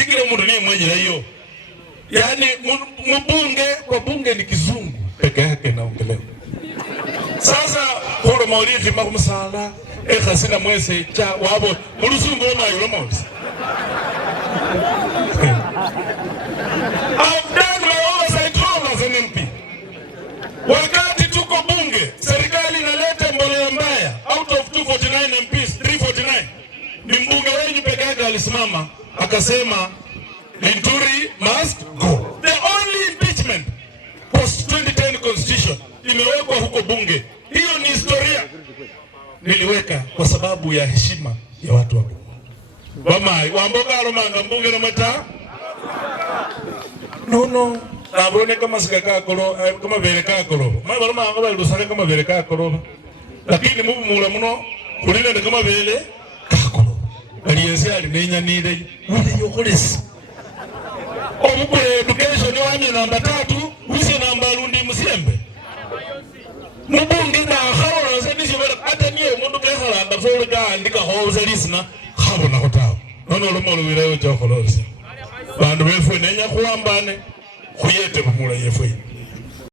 sikile mundu ni mwejira hiyo. Yani mbunge kwa bunge ni kizungu peke yake naongelewa. Sasa koro maulidi makumsala ekhasina mwese cha wabo muluzungu omayo lomozi. I've done my oversight role as an MP. Wakati tuko bunge, serikali inaleta mbolea mbaya. Out of 249 MPs, 349 ni mbunge wenyu peke yake alisimama akasema Linturi must go. The only impeachment post 2010 constitution imewekwa huko bunge. Hiyo ni historia. Niliweka kwa sababu ya heshima ya watu wa bunge. Wamai wamboka alomanga mbunge na mata no abone kama sikaka kolo kama vile kakolo mama balomanga baludusaka kama vile kakolo lakini mubu mula muno kulile kama vile kakolo aliyenzi alimenya nile wile yokolesi obukule education wanye namba 3 wise namba lundi musembe mubunge na khawona sebisi bala ata niye mundu kekhala ndafole ka andika hoza lisna khabona hotawo nono lomolo wilayo chokholose bandu befwe nenya khuambane khuyete bumula yefwe.